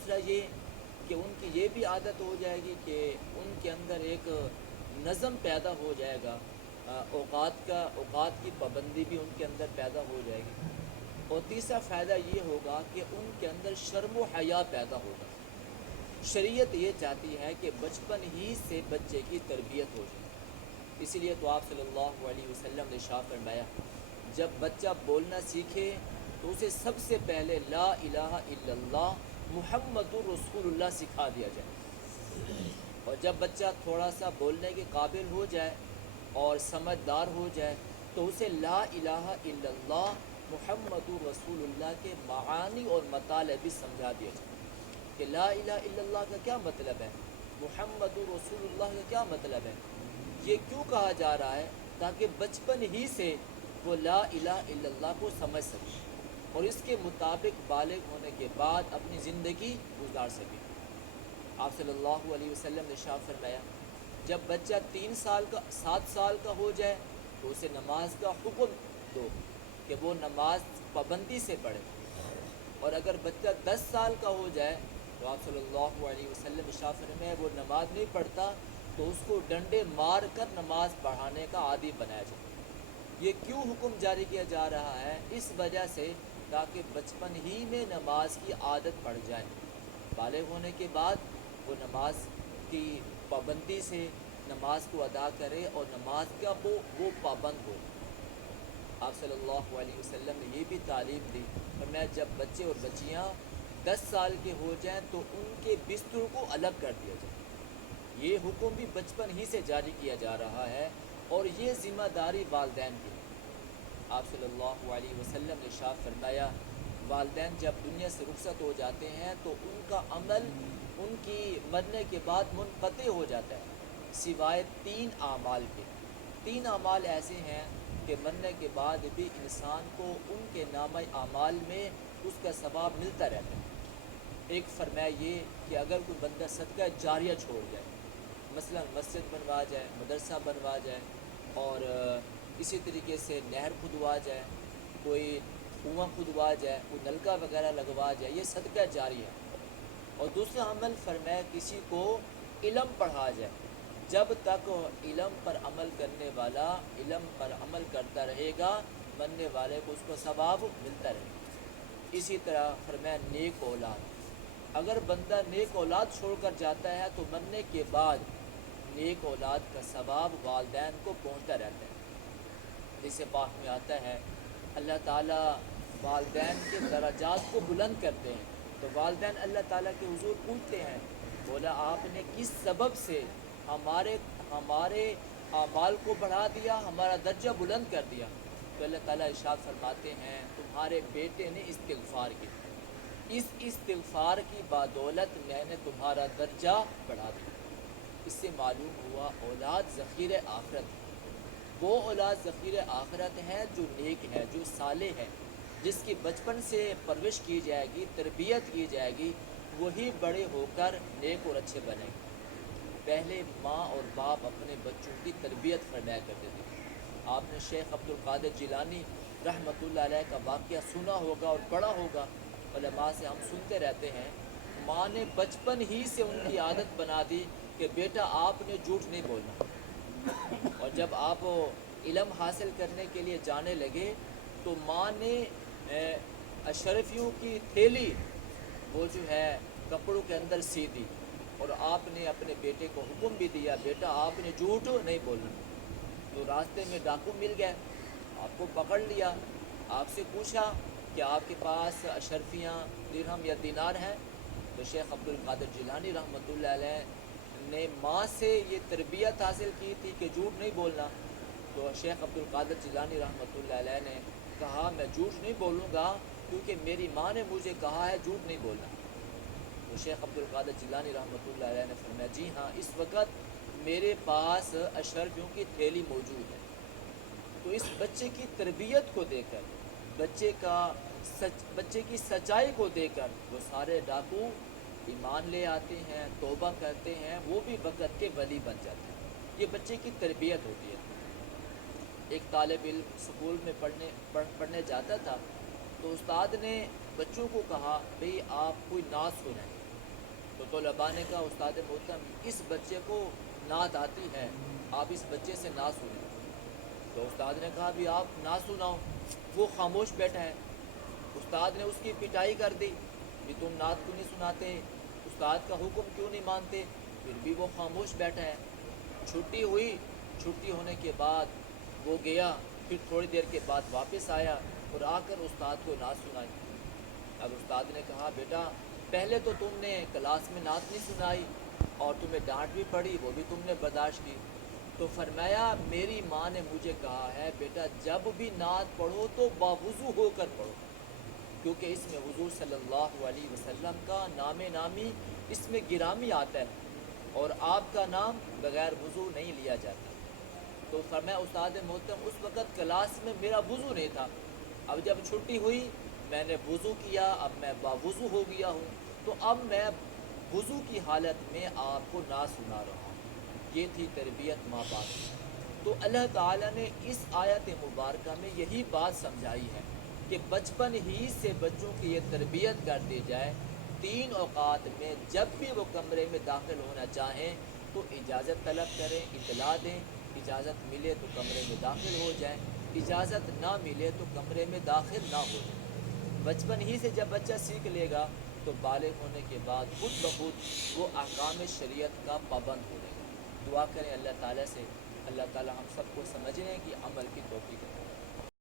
دوسرا یہ کہ ان کی یہ بھی عادت ہو جائے گی کہ ان کے اندر ایک نظم پیدا ہو جائے گا، اوقات کی پابندی بھی ان کے اندر پیدا ہو جائے گی۔ اور تیسرا فائدہ یہ ہوگا کہ ان کے اندر شرم و حیا پیدا ہوگا۔ شریعت یہ چاہتی ہے کہ بچپن ہی سے بچے کی تربیت ہو جائے، اسی لیے تو آپ صلی اللہ علیہ وسلم نے ارشاد فرمایا جب بچہ بولنا سیکھے تو اسے سب سے پہلے لا الہ الا اللہ محمد الرسول اللہ سکھا دیا جائے، اور جب بچہ تھوڑا سا بولنے کے قابل ہو جائے اور سمجھدار ہو جائے تو اسے لا الہ الا اللہ محمد الرسول اللہ کے معانی اور مطالب بھی سمجھا دیا جائے کہ لا الہ الا اللہ کا کیا مطلب ہے، محمد الرسول اللہ کا کیا مطلب ہے۔ یہ کیوں کہا جا رہا ہے؟ تاکہ بچپن ہی سے وہ لا الہ الا اللہ کو سمجھ سکے اور اس کے مطابق بالغ ہونے کے بعد اپنی زندگی گزار سکے۔ آپ صلی اللہ علیہ وسلم نے ارشاد فرمایا جب بچہ 7 سال کا ہو جائے تو اسے نماز کا حکم دو کہ وہ نماز پابندی سے پڑھے، اور اگر بچہ 10 سال کا ہو جائے تو آپ صلی اللہ علیہ وسلم ارشاد فرمایا وہ نماز نہیں پڑھتا تو اس کو ڈنڈے مار کر نماز پڑھانے کا عادی بنایا جائے۔ یہ کیوں حکم جاری کیا جا رہا ہے؟ اس وجہ سے تاکہ بچپن ہی میں نماز کی عادت پڑ جائے، بالغ ہونے کے بعد وہ نماز کی پابندی سے نماز کو ادا کرے اور نماز کا وہ پابند ہو۔ آپ صلی اللہ علیہ وسلم نے یہ بھی تعلیم دی، فرمایا جب بچے اور بچیاں 10 سال کے ہو جائیں تو ان کے بستروں کو الگ کر دیا جائے۔ یہ حکم بھی بچپن ہی سے جاری کیا جا رہا ہے اور یہ ذمہ داری والدین کی۔ آپ صلی اللہ علیہ وسلم نے ارشاد فرمایا والدین جب دنیا سے رخصت ہو جاتے ہیں تو ان کا عمل ان کی مرنے کے بعد منقطع ہو جاتا ہے سوائے 3 اعمال کے۔ 3 اعمال ایسے ہیں کہ مرنے کے بعد بھی انسان کو ان کے نامہ اعمال میں اس کا ثواب ملتا رہتا ہے۔ ایک فرمایا یہ کہ اگر کوئی بندہ صدقہ جاریہ چھوڑ جائے، مثلا مسجد بنوا جائے، مدرسہ بنوا جائے، اور اسی طریقے سے نہر کھدوا جائے، کوئی کنواں کھدوا جائے، کوئی نلکا وغیرہ لگوا جائے، یہ صدقہ جاری ہے۔ اور دوسرا عمل فرمایا کسی کو علم پڑھا جائے، جب تک علم پر عمل کرنے والا علم پر عمل کرتا رہے گا مرنے والے کو اس کو ثواب ملتا رہے گا۔ اسی طرح فرمایا نیک اولاد، اگر بندہ نیک اولاد چھوڑ کر جاتا ہے تو مرنے کے بعد نیک اولاد کا ثواب والدین کو پہنچتا رہتا ہے۔ جسے پاک میں آتا ہے اللہ تعالیٰ والدین کے درجات کو بلند کرتے ہیں، تو والدین اللہ تعالیٰ کے حضور پوچھتے ہیں بولا آپ نے کس سبب سے ہمارے اعمال کو بڑھا دیا، ہمارا درجہ بلند کر دیا؟ تو اللہ تعالیٰ ارشاد فرماتے ہیں تمہارے بیٹے نے استغفار کی، اس استغفار کی بدولت میں نے تمہارا درجہ بڑھا دیا۔ اس سے معلوم ہوا اولاد ذخیر آخرت ہے۔ وہ اولاد ذخیر آخرت ہے جو نیک ہے، جو صالح ہے، جس کی بچپن سے پرورش کی جائے گی، تربیت کی جائے گی، وہی بڑے ہو کر نیک اور اچھے بنیں گے۔ پہلے ماں اور باپ اپنے بچوں کی تربیت فرمایا کرتے تھے۔ آپ نے شیخ عبد القادر جیلانی رحمۃ اللہ علیہ کا واقعہ سنا ہوگا اور پڑھا ہوگا، علماء سے ہم سنتے رہتے ہیں ماں نے بچپن ہی سے ان کی عادت بنا دی کہ بیٹا آپ نے جھوٹ نہیں بولنا، اور جب آپ علم حاصل کرنے کے لیے جانے لگے تو ماں نے اشرفیوں کی تھیلی وہ جو ہے کپڑوں کے اندر سی دی، اور آپ نے اپنے بیٹے کو حکم بھی دیا بیٹا آپ نے جھوٹ نہیں بولنا۔ تو راستے میں ڈاکو مل گئے، آپ کو پکڑ لیا، آپ سے پوچھا کہ آپ کے پاس اشرفیاں درہم یا دینار ہیں؟ تو شیخ عبد القادر جیلانی رحمۃ اللہ علیہ نے ماں سے یہ تربیت حاصل کی تھی کہ جھوٹ نہیں بولنا، تو شیخ عبد القادر جیلانی رحمۃ اللہ علیہ نے کہا میں جھوٹ نہیں بولوں گا کیونکہ میری ماں نے مجھے کہا ہے جھوٹ نہیں بولنا۔ تو شیخ عبد القادر جیلانی رحمۃ اللہ علیہ نے فرمایا جی ہاں اس وقت میرے پاس اشرفیوں کی تھیلی موجود ہے۔ تو اس بچے کی تربیت کو دے کر، بچے کی سچائی کو دے کر وہ سارے ڈاکو ایمان لے آتے ہیں، توبہ کرتے ہیں، وہ بھی وقت کے ولی بن جاتے ہیں۔ یہ بچے کی تربیت ہوتی ہے۔ ایک طالب علم سکول میں پڑھنے جاتا تھا، تو استاد نے بچوں کو کہا بھئی آپ کوئی نعت سنائیں۔ تو طلباء نے کہا استاد محترم اس بچے کو نعت آتی ہے، آپ اس بچے سے نعت سنیں۔ تو استاد نے کہا بھی آپ نعت سناؤ۔ وہ خاموش بیٹھا ہے۔ استاد نے اس کی پٹائی کر دی کہ تم نعت کیوں نہیں سناتے، استاد کا حکم کیوں نہیں مانتے، پھر بھی وہ خاموش بیٹھا ہے۔ چھٹی ہوئی، چھٹی ہونے کے بعد وہ گیا، پھر تھوڑی دیر کے بعد واپس آیا اور آ کر استاد کو نعت سنائی۔ اب استاد نے کہا بیٹا پہلے تو تم نے کلاس میں نعت نہیں سنائی اور تمہیں ڈانٹ بھی پڑی، وہ بھی تم نے برداشت کی۔ تو فرمایا میری ماں نے مجھے کہا ہے بیٹا جب بھی نعت پڑھو تو باوضو ہو کر پڑھو، کیونکہ اس میں حضور صلی اللہ علیہ وسلم کا نام نامی اس میں گرامی آتا ہے اور آپ کا نام بغیر وضو نہیں لیا جاتا۔ تو فرمایا استاد محترم اس وقت کلاس میں میرا وضو نہیں تھا، اب جب چھٹی ہوئی میں نے وضو کیا، اب میں باوضو ہو گیا ہوں، تو اب میں وضو کی حالت میں آپ کو نعت سنا رہا ہوں۔ یہ تھی تربیت ماں باپ کی۔ تو اللہ تعالیٰ نے اس آیت مبارکہ میں یہی بات سمجھائی ہے کہ بچپن ہی سے بچوں کی یہ تربیت کر دی جائے، 3 اوقات میں جب بھی وہ کمرے میں داخل ہونا چاہیں تو اجازت طلب کریں، اطلاع دیں، اجازت ملے تو کمرے میں داخل ہو جائیں، اجازت نہ ملے تو کمرے میں داخل نہ ہو جائیں۔ بچپن ہی سے جب بچہ سیکھ لے گا تو بالغ ہونے کے بعد خود بخود وہ احکام شریعت کا پابند ہو جائے گا۔ دعا کریں اللہ تعالیٰ سے، اللہ تعالیٰ ہم سب کو سمجھنے کی عمل کی توفیق دے۔